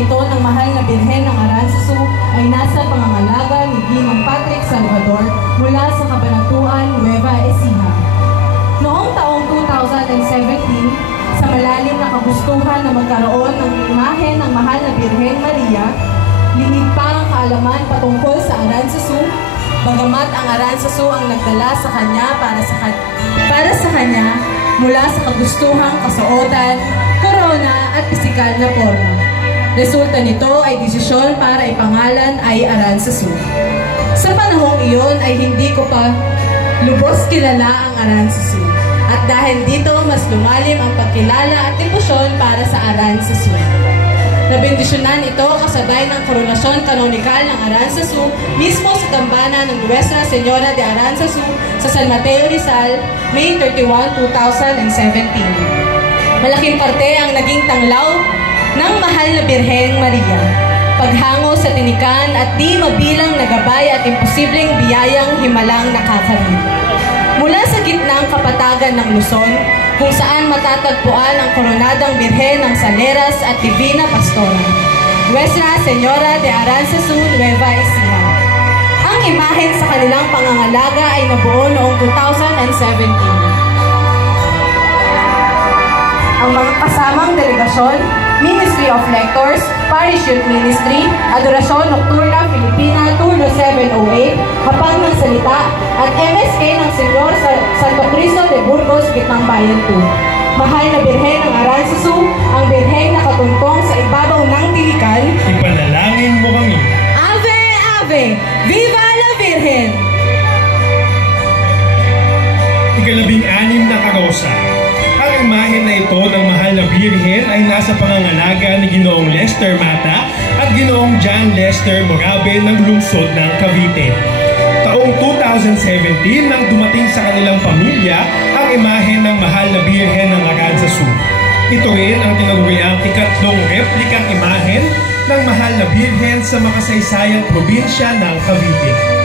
ito ng mahal na Birhen ng Aranzazu ay nasa pangangalaga ni Ginong Patrick Salvador mula sa Cabanatuan, Nueva Ecija. Noong taong 2017, sa malalim na kagustuhan na magkaroon ng imahe ng mahal na Birhen Maria, lingid pa ang kaalaman patungkol sa Aranzazu, bagamat ang Aranzazu ang nagdala sa kanya para sa kanya mula sa kagustuhang kasuotan, korona at pisikal na forma. Resulta nito ay desisyon para ipangalan ay Aranzazu. Sa panahong iyon ay hindi ko pa lubos kilala ang Aranzazu. At dahil dito, mas lumalim ang pagkilala at debosyon para sa Aranzazu. Nabendisyonan ito kasabay ng koronasyon kanonikal ng Aranzazu mismo sa dambana ng Nuestra Señora de Aranzazu sa San Mateo, Rizal, May 31, 2017. Malaking parte ang naging tanglaw ng mahal na Birhen Maria, paghango sa tinikan at di mabilang na gabay at imposibleng biyayang himalang nakakamit. Mula sa gitnang kapatagan ng Luzon, kung saan matatagpuan ang koronadang Birhen ng Saleras at Divina Pastora, Nuestra Señora de Aranzazu, Nueva Ecija. Ang imahen sa kanilang pangangalaga ay nabuo noong 2017. Ang mga kasamang delegasyon, Ministry of Lectors, Parish Youth Ministry, Adorasyon Nocturna Filipina, Turno 708, Hapag ng Salita, at MSK ng Senyor Santo Cristo de Burgos, Gitnang Bayan 2. Mahal na Birhen ng Aranzazu, ang Birhen na katuntong sa ibabaw ng tilikan. Ipanalangin mo kami. Ave, Ave! Viva la Virgen! Ikalabing-anim na karosa. Ang imahe na ito ng mahal na Birhen ay nasa pangangalaga ni Ginoong Lester Mata at Ginoong John Lester Morabe ng lungsod ng Cavite. Taong 2017 nang dumating sa kanilang pamilya ang imahe ng mahal na Birhen ng Aranzazu. Ito rin ang tinaguriang ikatlong replikang imahen ng mahal na Birhen sa makasaysayang probinsya ng Cavite.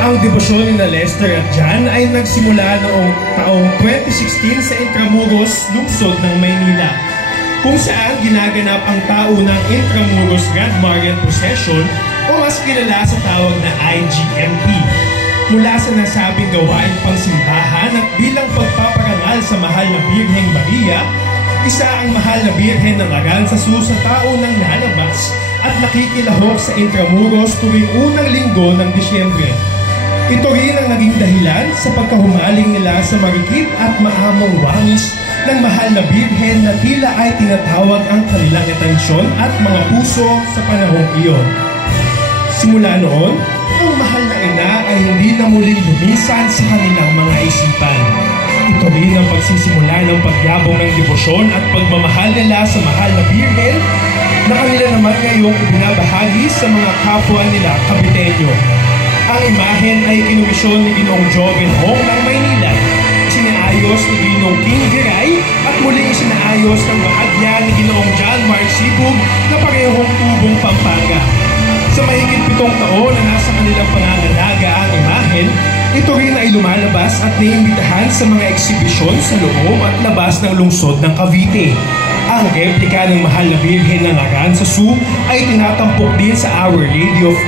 Ang debosyon ni Lester at John ay nagsimula noong taong 2016 sa Intramuros, lungsod ng Maynila, kung saan ginaganap ang taunang Intramuros Grand Marian Procession o mas kilala sa tawag na IGMP. Mula sa nasabing gawain pangsimbahan at bilang pagpaparangal sa mahal na Birhen Maria, isa ang mahal na Birhen ng Aranzazu sa taunang lalabas at nakikilahok sa Intramuros tuwing unang linggo ng Disyembre. Ito rin ang naging dahilan sa pagkahumaling nila sa marikit at maamong wangis ng mahal na Birhen na tila ay tinatawag ang kanilang atensyon at mga puso sa panahong iyon. Simula noon, ang mahal na ina ay hindi na muling lumisan sa kanilang mga isipan. Ito rin ang pagsisimula ng pagyabong ng debosyon at pagmamahal nila sa mahal na Birhen na kanila naman ngayong ibinabahagi sa mga kapwa nila Caviteño. Ang imahen ay kinumisyon ni Ginoong Joven Hong ng Maynila, sinaayos ni Ginoong King Giray at muling sinaayos ng bahagya ni Ginoong John Mark Sibug na parehong tubong Pampanga. Sa mahigit 7 taon na nasa kanilang pangangalaga ang imahen, ito rin ay lumalabas at naiimbitahan sa mga eksibisyon sa loob at labas ng lungsod ng Cavite. Ang replika ng mahal na Birhen ng Aranzazu ay tinatampok din sa Our Lady of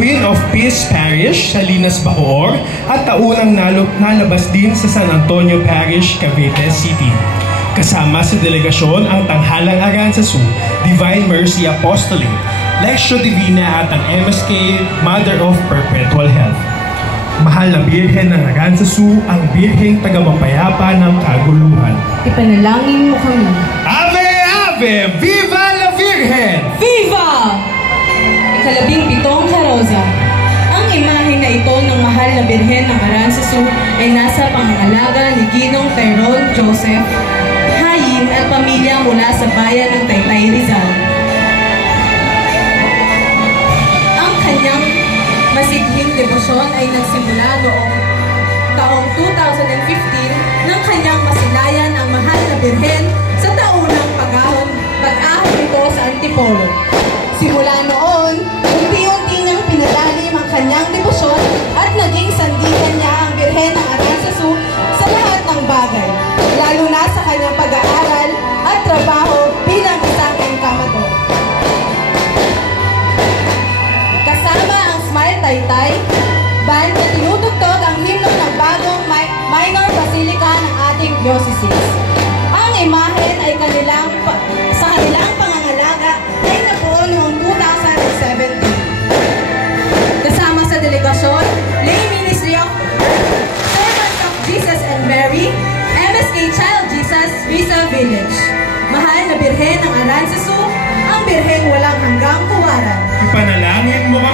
Queen of Peace Parish sa Linas, Bacoor at taunang nalabas din sa San Antonio Parish, Cavite City. Kasama sa delegasyon ang Tanghalang Aranzazu, Divine Mercy Apostolate, Lectio Divina at ang MSK Mother of Perpetual Health. Mahal na Birhen ng Aranzazu, ang Birheng tagamapayapa ng kaguluhan. Ipanalangin mo kami. Ave, Ave! Viva la Virgen! Viva! Ikalabing-7 karosa. Ang imahe na ito ng mahal na Birhen ng Aranzazu ay nasa pangangalaga ni Ginong Tyrone Joseph Hayin at pamilya mula sa bayan ng Taytay, Rizal. Ang kanyang masigling debosyon ay nagsimula noong taong 2015 nang kanyang masilayan ang mahal na Birhen sa taunang pag-ahon nito sa Antipolo. Simula noon, unti-unti niyang pinalalim ang kanyang debosyon at naging sandigan niya ang Birhen ng Aranzazu sa lahat ng bagay, lalo na sa kanyang pag-aaral at trabaho bilang isang engkamador.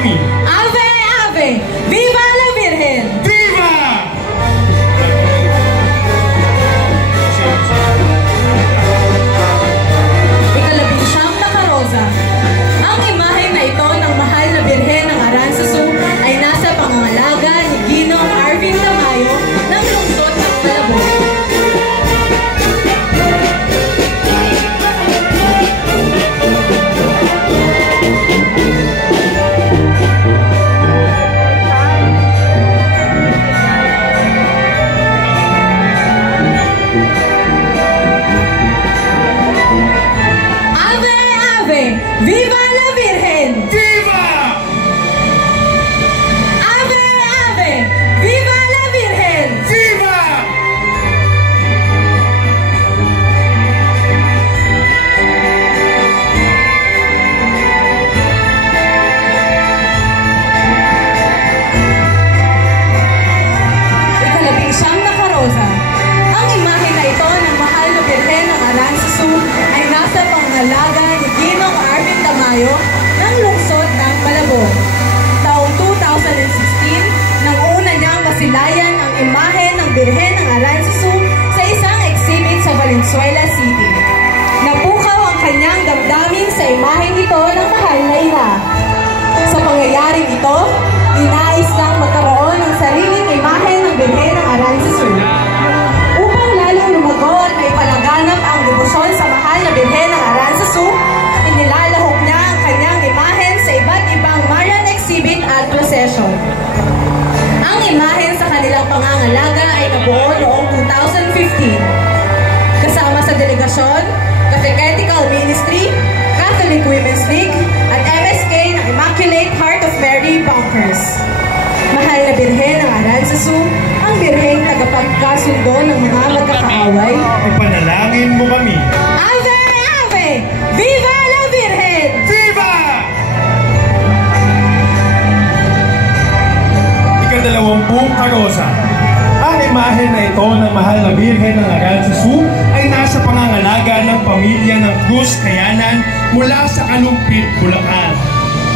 kami. Ave, Ave! Viva la Virgen! Viva! Ikalabinsyam na karosa. Ang imahe na ito ng mahal na Birhen ng Aranzazu ay nasa pangangalaga ni Ginong Arvin Tamayo ng lungsod ng Malabon. Ave, Ave! Viva la Virgen! Viva! Ave, Ave! Viva la Virgen! Viva! Ikalabinsyam na karosa. Ang imahe na ito ng mahal na Birhen ng Aranzazu ay nasa pangalaga ni Ginong Arvin Tamayo ng lungsod ng Malabon. Taong 2016, nang una niyang masilayan ang imahe ng Birhen ng Aranzazu sa isang exhibit sa Valenzuela City. Napukaw ang kanyang damdamin sa imaheng ito ng mahal na ina. Sa pangyayaring ito, ninais nang magkaroon ng sariling imahe ng Birhen ng Aranzazu. Upang lalong lumago at may palaganap ang debosyon sa mahal na Birhen ng Aranzazu, inilalahok niya ang kanyang imahen sa iba't ibang Marian exhibit at procession. Ang imahen sa kanilang pangangalaga ay nabuo noong 2015. Kasama sa delegasyon, Cathechetical Ministry, Catholic Women's League, at MSK ng Immaculate Heart of Mary Bunkers. Mahal na Birhen ng Aranzazu, ang Birheng tagapagkasundo ng mga magkakaaway. Ipanalangin mo kami. Ave, Ave! Viva la Virgen! Viva! Ikadalawampung karosa. Ang imahe na ito ng mahal na Birhen ng Aranzazu ay nasa pangangalaga ng pamilya ng Cruz Kayanan mula sa Kalumpit, Bulacan.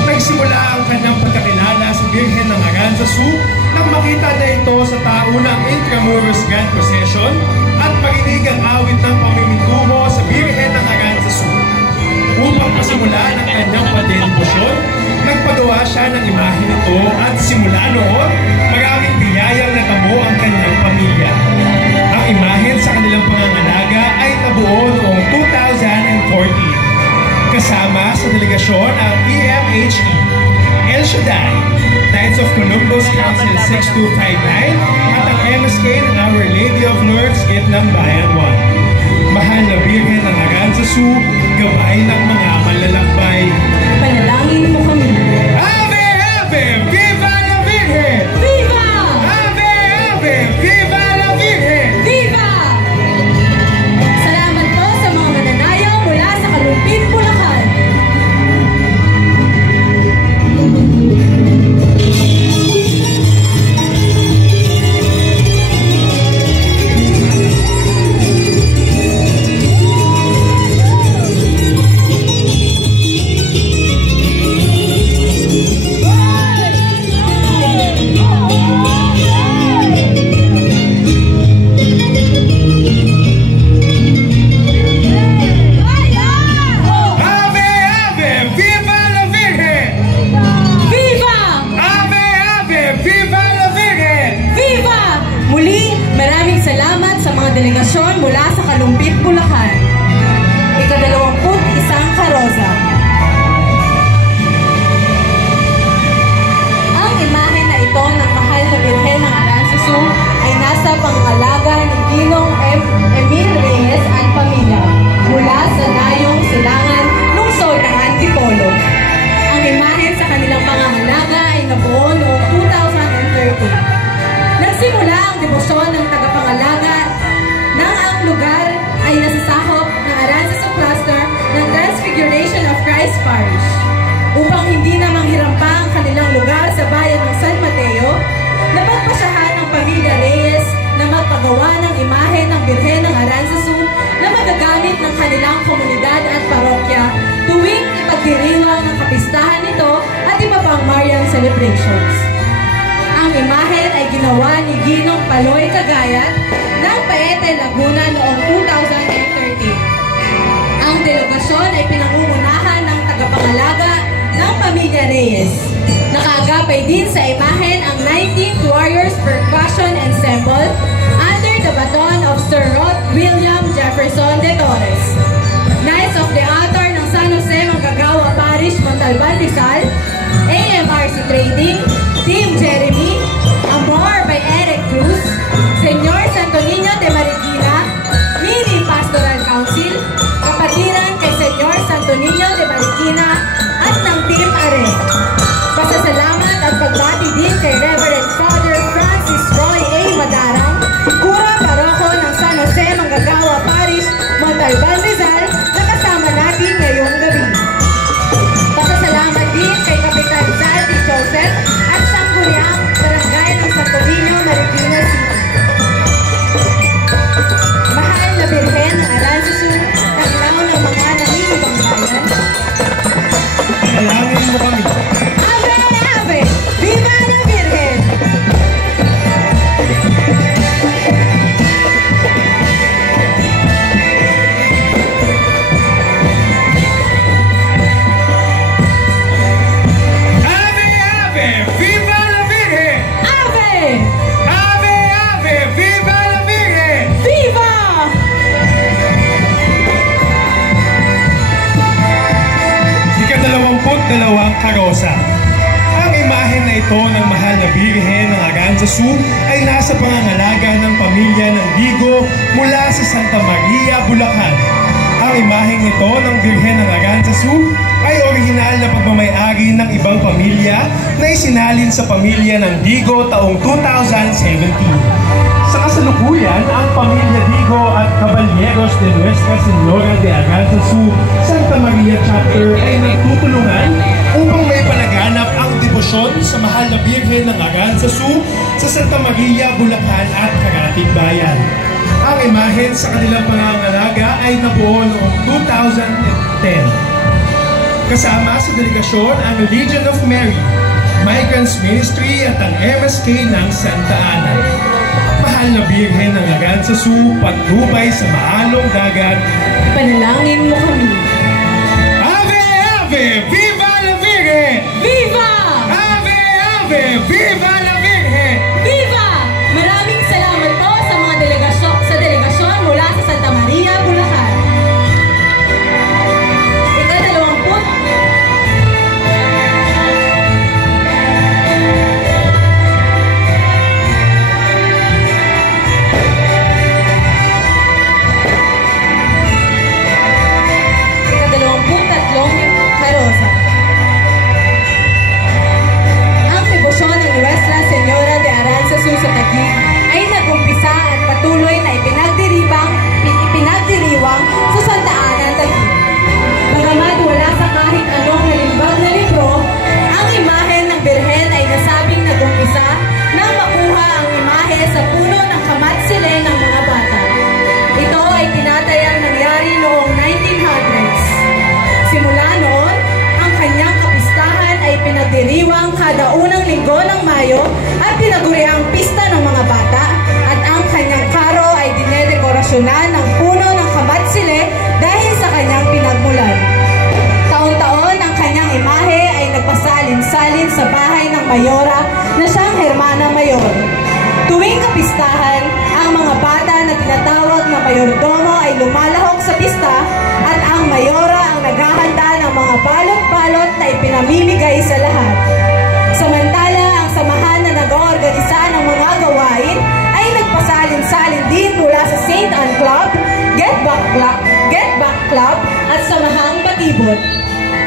Nagsimula ang kanyang pagkakilala sa Birhen ng Aranzazu nang makita na ito sa taunang Intramuros Grand Procession at marinig ang awit ng pamimitungo sa Birhen ng Aranzazu. Upang pasimulan ang kanyang padedebosyon, nagpagawa siya ng imahe nito at simula noon, maraming biyayang natamo ang kanyang pamilya. Ang imahen sa kanilang pangangalaga ay nabuo noong 2014. Kasama sa delegasyon ang EMHE, El Shaddai, Knights of Columbus Council 6259 at ang MSK ng Our Lady of Lourdes, Gitnang Bayan 1. Mahal na Birhen ng Aranzazu, gabay ng mga malalakbay. Panalangin mo kami. Ave, Ave! Viva la Virgen! Viva! Ave, Ave! Viva la Virgen! Viva! Salamat po sa mga mananayaw mula sa Kalumpit, Bulacan. Delegasyon mula sa Kalumpit, Bulacan. Ikadalawamput-isang karosa. Ang imahe na ito ng mahal na Birhen ng Aranzazu ay nasa pangalaga ni Ginong Emil Reyes at pamilya mula sa Dayong Silangan, lungsod ng Antipolo. Ang imahe sa kanilang pangangalaga ay nabuo noong 2013. Nagsimula ang debosyon ng tagapangalaga nang ang lugar ay nasasakop ng Aranzazu Cluster ng Transfiguration of Christ Parish. Upang hindi na manghiram pa ang kanilang lugar sa bayan ng San Mateo, napagpasyahan ng pamilya Reyes na magpagawa ng imahe ng Birhen ng Aranzazu na magagamit ng kanilang komunidad at parokya tuwing ipagdiriwang ng kapistahan nito at iba pang Marian celebrations. Ang imahen ay ginawa ni Ginong Paloy Cagayat ng Paete, Laguna noong 2013. Ang delegasyon ay pinangungunahan ng tagapangalaga ng Pamilya Reyes. Nakaagapay din sa imahen ang 19th Warriors Percussion Ensemble under the baton of Sir Rod William Jefferson de Torres. Knights of the Altar ng San Jose Manggagawa Parish, Montalban, Rizal, AMRC Trading, Team Jeremy, Amor by Eric Cruz, Senyor Santo Niño de Marikina, Mini Pastoral Council, kapatiran kay Senyor Santo Niño de Marikina at ng Team Are. Pasasalamat at pagbati din kay Reverend Father Francis Roy A. Madarang, Kura Paroko ng San Jose Manggagawa Parish, Montalban, Rizal, na kasama natin ngayong gabi. Pasasalamat din kay Kapitan Zaldi Joseph at Sangguniang Barangay ng Santo Niño, Marikina City. Mahal na Birhen ng Aranzazu, taglaw ng mga nanginibang bayan. Dalangin mo kami. Ave, Ave! Viva la Virgen! Ave, ave, viva la Virgen! Ave! Ave, ave, viva la Virgen! Viva! Ika-22 karosa. Ang imahen na ito ng mahal na Birhen ng Aranzazu ay nasa pangangalaga ng pamilya ng Digo mula sa Santa Maria, Bulacan. Ang imaheng ito ng Birhen ng Aranzazu ay orihinal na pagmamayari ng ibang pamilya na isinalin sa pamilya ng Digo taong 2017. Sa kasalukuyan, ang pamilya Digo at Caballeros de Nuestra Señora de Aranzazu, Santa Maria Chapter ay nagtutulungan upang may palaganap ang debosyon sa mahal na Birhen ng Aranzazu sa Santa Maria, Bulacan at Karatig Bayan. Ang imahen sa kanilang pangangalaga ay nabuo noong 2010. Kasama sa delegasyon ang Legion of Mary, Migrants Ministry at ang MSK ng Santa Ana. Mahal na Birhen ng Aranzazu, patnubay sa maalong dagat. Panalangin mo kami. Ave, ave, viva la Virgen! Viva! Ave, ave, viva la Virgen! Viva! Maraming salamat po sa mga delegasyon mula sa Santa Maria, Bulacan. Ika-20. Ika-23 karosa. Ang debosyon ng Nuestra Señora de Aranzazu sa Taguig ay nagumpisa at patuloy na ipinagdiriwang sa Santa Ana, Taguig. Bagamat wala sa kahit anong halimbag na libro, ang imahen ng Birhen ay nasabing nagumpisa nang makuha ang imahe sa puno ng kamatsile ng mga bata. Ito ay tinatayang nangyari noong 1900s. Simula noon, ang kanyang kapistahan ay pinagdiriwang kada unang linggo ng Mayo at pinaguriang pista ng mga bata at ang kanyang karo ay dinedekorasyonan ng puno ng kamatsile dahil sa kanyang pinagmulan. Taon-taon ang kanyang imahe ay nagpasalin-salin sa bahay ng Mayora na siyang Hermana Mayor. Tuwing kapistahan, ang mga bata na tinatawag na mayordomo ay lumalahok sa pista at ang Mayora ang naghahanda ng mga balot-balot na ipinamimigay sa lahat. Samantala, ang samahan na nag-oorganisa ng mga gawain ay nagpasalin-salin din mula sa St. Anne Club, Get Back Club at Samahang Batibot.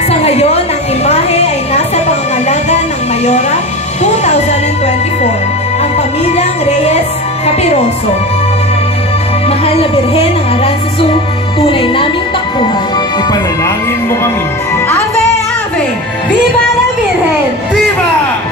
Sa ngayon, ang imahe ay nasa pangangalaga ng Mayora 2024, ang pamilyang Reyes Capiroso. Mahal na Birhen ng Aranzazu, tunay naming takbuhan. Ipanalangin mo kami. Ave, Ave! Viva la Virgen! Viva!